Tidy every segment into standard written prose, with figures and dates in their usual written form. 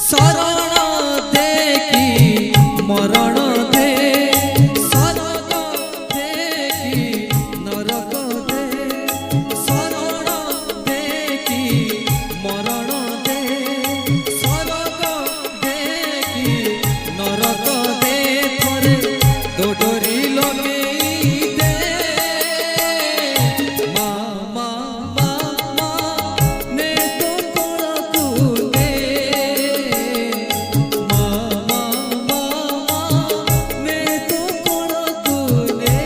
शरण देखी मरण दे स्वर्ग देखी नरक दे शरण देखी मरण दे स्वर्ग देखी नरक दे थरे दो डोरी लगे दे मामा मामा ने तो करकु दे मामा मामा ने तो करकु दे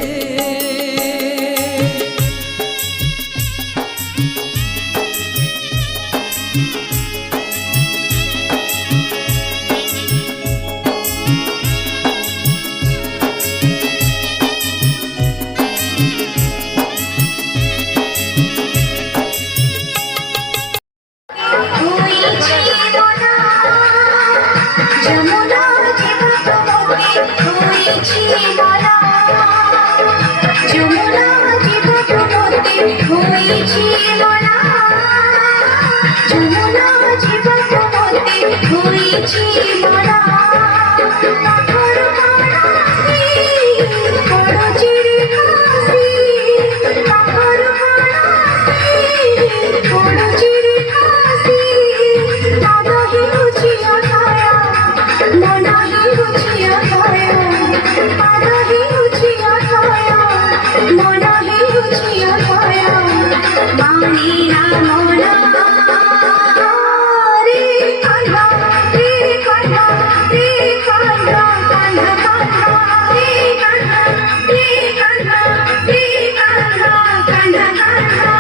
যমুনা জীবতমতে হয়েছি মনা যমুনা জীবতমতে হয়েছি মনা পাথর মারাসি বড় চিড়ি খাসি পাথর মারাসি বড় চিড়ি খাসি দাদা হিউচিয়া খায়া মনা হিউচিয়া খায়া পাদা হিউচিয়া খায়া মনা হিউচিয়া খায়া মানে না মনা রে কান্না রে কান্না রে কান্না কান্না কান্না রে কান্না রে কান্না রে কান্না কান্না কান্না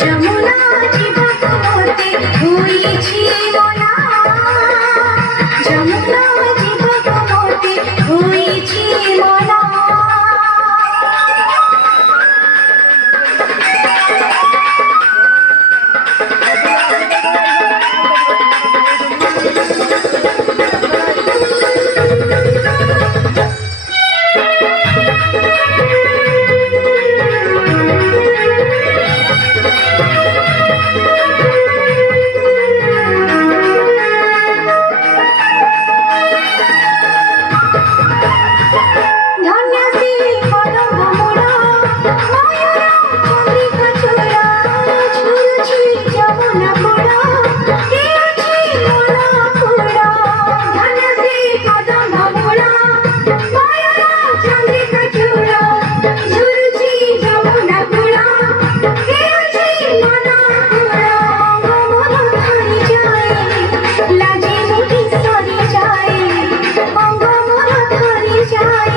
যমুনা জীবতমতে হয়েছি মনা যমুনা জীবতমতে হয়েছি মনা ধন্যাসী কদম্ব মূলা ময়ূরা চন্দ্রিকা চূড়া ঝুলছি যমুনা পুরা গেছি মনা পুরা ধন্যাসী কদম্ব মূলা ময়ূরা চন্দ্রিকা চূড়া ঝুলছি যমুনা পুরা গেছি মনা পুরা অঙ্গমন ধরি যায় লাজে মুঠি সরি যায় অঙ্গমন ধরি যায়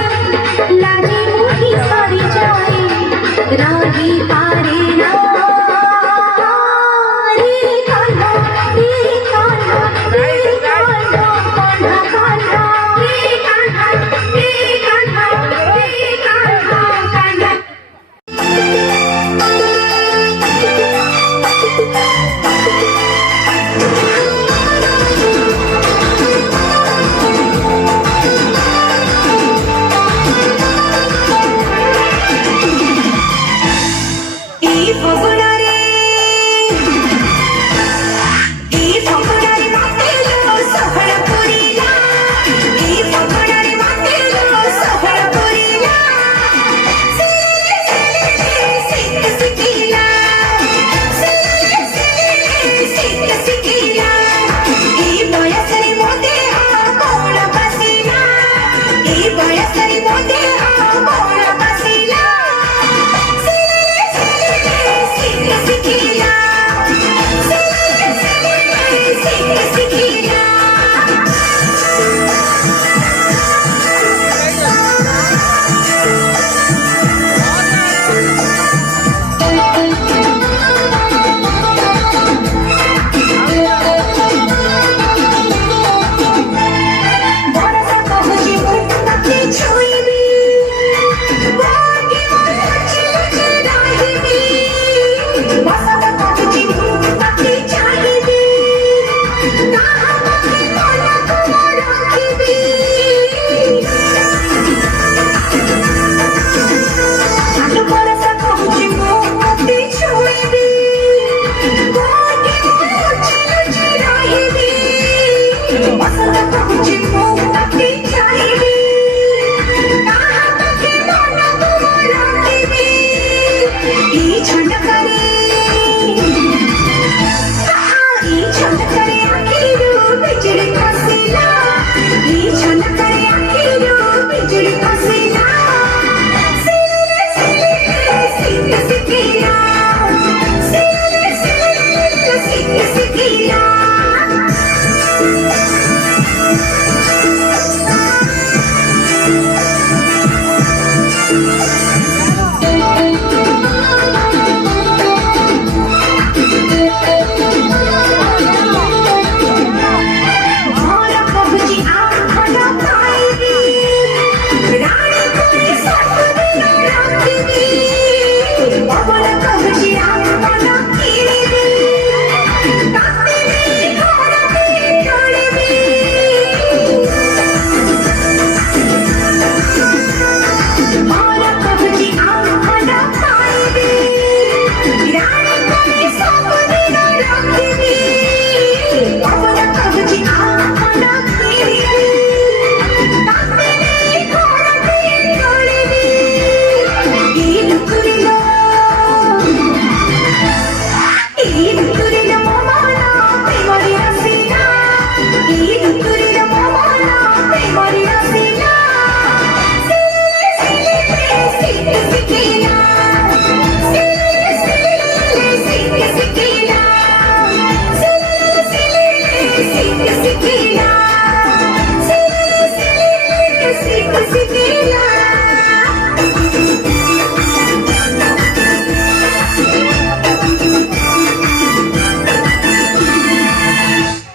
লাজে মুঠি সরি যায় রাগি পারে না রে কান্না রে কান্না রে কান্না কান্না কান্না রে কান্না রে কান্না রে কান্না কান্না এই ফগুনারে মাতেলো সহড় পুরিলা এই ফগুনারে মাতেলো সহড় পুরিলা সিলে সিলে সিলে সিকিলা সিলে সিলে সিলে সিকিলা এই বয়সরে মতে আপন বাসিলা এই বয়সরে মতে আপন বাসিলা সিলে সিলে সিলে সিকিলা সিলে সিলে সিলে সিকিলা বরসা কহুজি মুক্তি ছুইবি বাকি মরছি লুচি রাহিবি বরসা কহুজি মুক্তি চাইবি তাহা বাকি মনা তোমার রাখিবি আলো বরসা কহুজি মুক্তি ছুইবি বাকি মরছি লুচি রাহিবি ବସନ୍ତ କହୁଛି ମୁଁ ତତେ ଚାହିଁବି ତାହା ପାଖେ ମନକୁ ମୁଁ ରଖିବି ଏଇ ଝଲକରେ ଆଖିରୁ ବିଜୁଳି ଖସିଲା ଏଇ ଝଲକରେ ଆଖିରୁ ବିଜୁଳି ଖସିଲା ସିଲେ ସିଲେ ଶିଖିଲା ସିଲେ ସିଲେ ଶିଖିଲା